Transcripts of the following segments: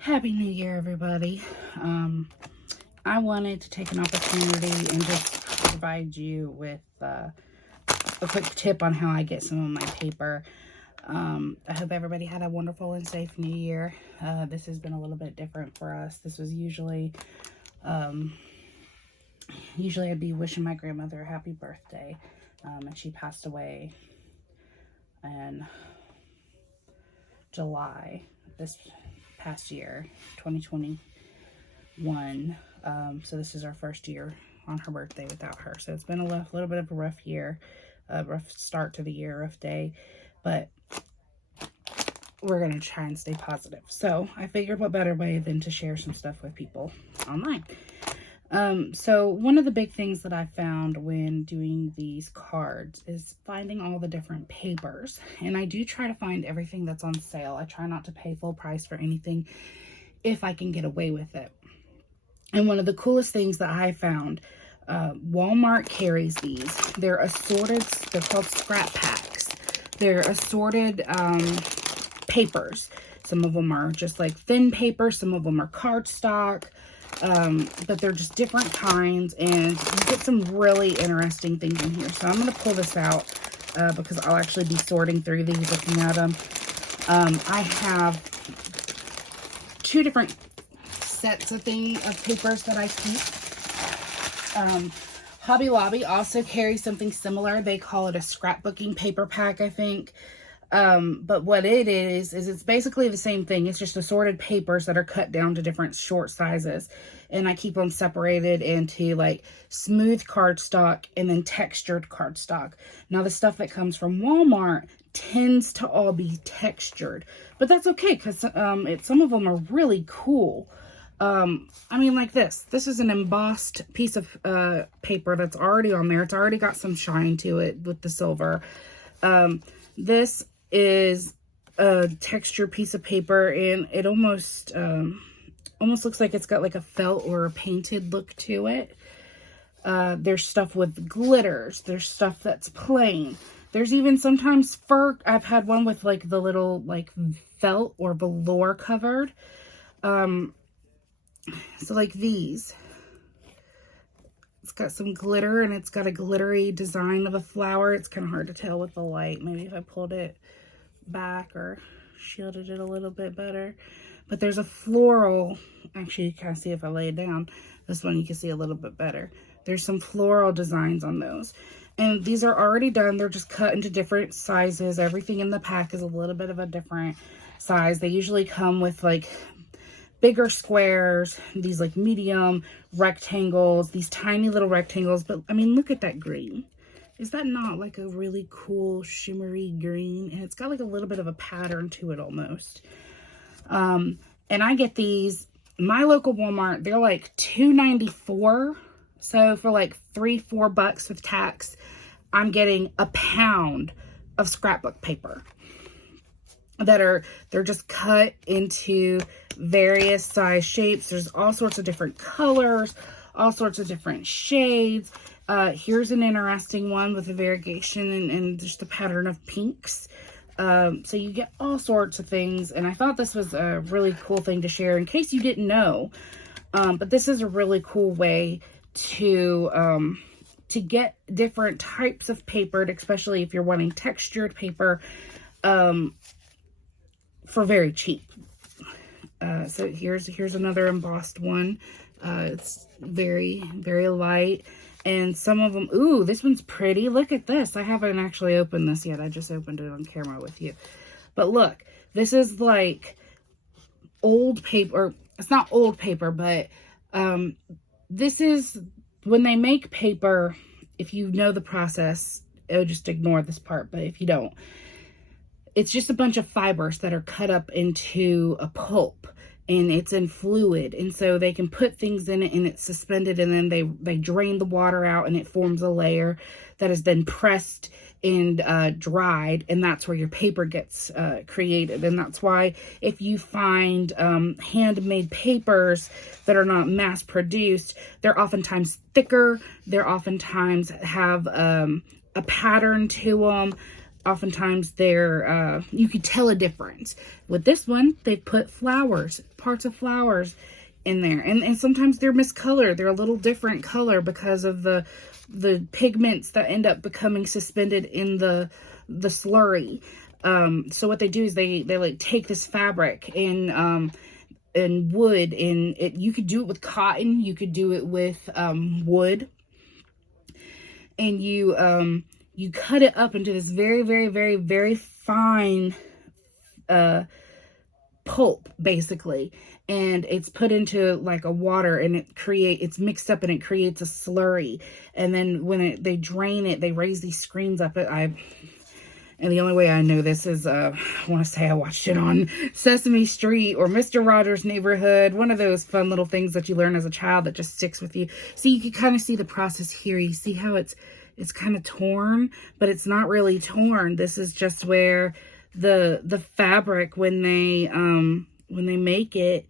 Happy New Year, everybody. I wanted to take an opportunity and just provide you with a quick tip on how I get some of my paper. I hope everybody had a wonderful and safe New Year. This has been a little bit different for us. This was usually I'd be wishing my grandmother a happy birthday, and she passed away in July this past year, 2021. So this is our first year on her birthday without her. So it's been a little bit of a rough year, a rough start to the year, rough day, but we're going to try and stay positive. So I figured what better way than to share some stuff with people online. So one of the big things that I found when doing these cards is finding all the different papers. And I do try to find everything that's on sale. I try not to pay full price for anything if I can get away with it. And one of the coolest things that I found, Walmart carries these. They're assorted, they're called scrap packs. They're assorted papers. Some of them are just like thin paper, some of them are cardstock. But they're just different kinds, and you get some really interesting things in here. So I'm going to pull this out because I'll actually be sorting through these, looking at them. I have two different sets of papers that I keep. Hobby Lobby also carries something similar. They call it a scrapbooking paper pack, I think. But what it is it's basically the same thing. It's just assorted papers that are cut down to different short sizes. And I keep them separated into like smooth cardstock and then textured cardstock. Now the stuff that comes from Walmart tends to all be textured, but that's okay because some of them are really cool. I mean, like this is an embossed piece of paper that's already on there. It's already got some shine to it with the silver. This is a texture piece of paper, and it almost looks like it's got like a felt or a painted look to it. There's stuff with glitters. There's stuff that's plain. There's even sometimes fur. I've had one with like the little like felt or velour covered. So like these. It's got some glitter, and it's got a glittery design of a flower. It's kind of hard to tell with the light. Maybe if I pulled it back or shielded it a little bit better. But there's a floral. Actually, you can see if I lay it down. This one you can see a little bit better. There's some floral designs on those. And these are already done. They're just cut into different sizes. Everything in the pack is a little bit of a different size. They usually come with like bigger squares, these like medium rectangles, these tiny little rectangles. But I mean, look at that green. Is that not like a really cool shimmery green? And it's got like a little bit of a pattern to it almost. And I get these, my local Walmart, they're like $2.94. So for like $3-4 with tax, I'm getting a pound of scrapbook paper they're just cut into various size shapes. There's all sorts of different colors, all sorts of different shades. Here's an interesting one with a variegation and just a pattern of pinks. So you get all sorts of things, and I thought this was a really cool thing to share in case you didn't know. But this is a really cool way to get different types of paper, especially if you're wanting textured paper, for very cheap. So here's another embossed one. It's very, very light. And some of them, ooh, this one's pretty. Look at this. I haven't actually opened this yet. I just opened it on camera with you. But look, this is like old paper. It's not old paper, but this is when they make paper. If you know the process, just ignore this part. But if you don't, it's just a bunch of fibers that are cut up into a pulp, and it's in fluid, and so they can put things in it and it's suspended, and then they drain the water out and it forms a layer that is then pressed and dried, and that's where your paper gets created. And that's why if you find handmade papers that are not mass produced, they're oftentimes thicker, they're oftentimes have a pattern to them. oftentimes they're, you could tell a difference. With this one, they put flowers, parts of flowers in there. And sometimes they're miscolored. They're a little different color because of the pigments that end up becoming suspended in the slurry. So what they do is they like take this fabric and wood, and you could do it with cotton, you could do it with wood, and you cut it up into this very, very, very, very fine pulp, basically, and it's put into like a water, and it's mixed up and it creates a slurry. And then when they drain it, they raise these screens up. And the only way I know this is, I want to say I watched it on Sesame Street or Mr. Rogers' Neighborhood. One of those fun little things that you learn as a child that just sticks with you. So you can kind of see the process here. You see how it's kind of torn, but it's not really torn. This is just where the fabric, when they make it,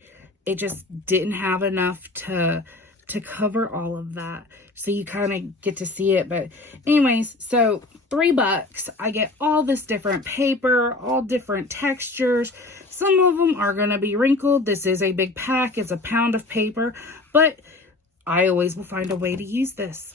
it just didn't have enough to cover all of that. So you kind of get to see it. But anyways, so $3, I get all this different paper, all different textures. Some of them are going to be wrinkled. This is a big pack. It's a pound of paper, but I always will find a way to use this.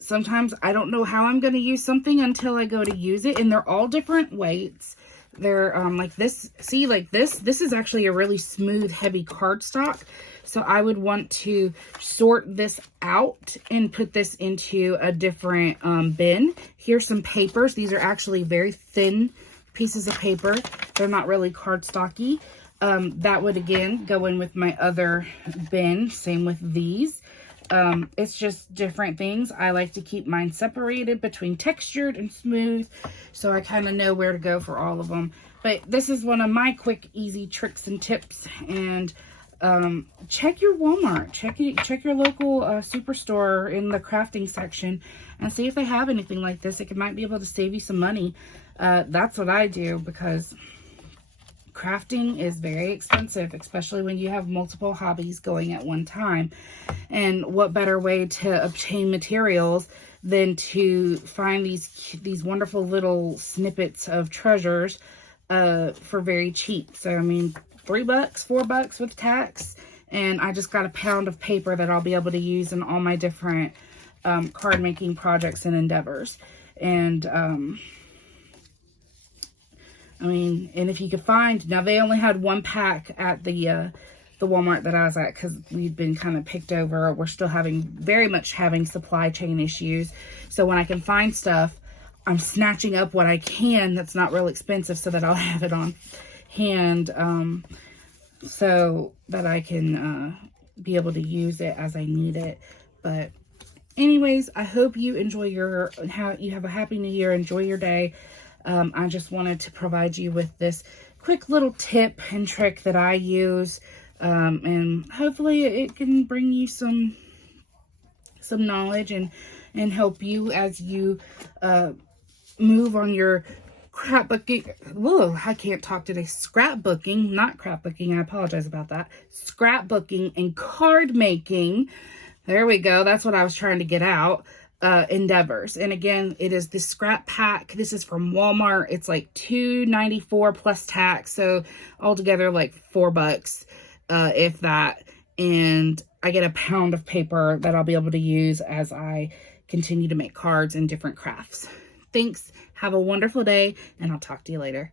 Sometimes I don't know how I'm going to use something until I go to use it, and they're all different weights. They're like this. See, like this is actually a really smooth, heavy cardstock. So I would want to sort this out and put this into a different bin. Here's some papers. These are actually very thin pieces of paper. They're not really cardstocky. That would, again, go in with my other bin. Same with these. It's just different things. I like to keep mine separated between textured and smooth, so I kind of know where to go for all of them. But this is one of my quick, easy tricks and tips. And check your Walmart, check your local superstore in the crafting section and see if they have anything like this. It might be able to save you some money. That's what I do, because crafting is very expensive, especially when you have multiple hobbies going at one time. And what better way to obtain materials than to find these wonderful little snippets of treasures for very cheap. So I mean, $3, $4 with tax, and I just got a pound of paper that I'll be able to use in all my different card making projects and endeavors. And I mean, and if you could find, now they only had one pack at the Walmart that I was at, because we've been kind of picked over. We're still very much having supply chain issues. So when I can find stuff, I'm snatching up what I can that's not real expensive, so that I'll have it on hand, so that I can be able to use it as I need it. But anyways, I hope you enjoy you have a happy new year. Enjoy your day. I just wanted to provide you with this quick little tip and trick that I use, and hopefully it can bring you some knowledge and help you as you move on your scrapbooking. Whoa, I can't talk today. Scrapbooking, not crapbooking. I apologize about that. Scrapbooking and card making. There we go. That's what I was trying to get out. Endeavors. And again, it is the scrap pack. This is from Walmart. It's like $2.94 plus tax, so altogether like $4, if that. And I get a pound of paper that I'll be able to use as I continue to make cards and different crafts. Thanks. Have a wonderful day, and I'll talk to you later.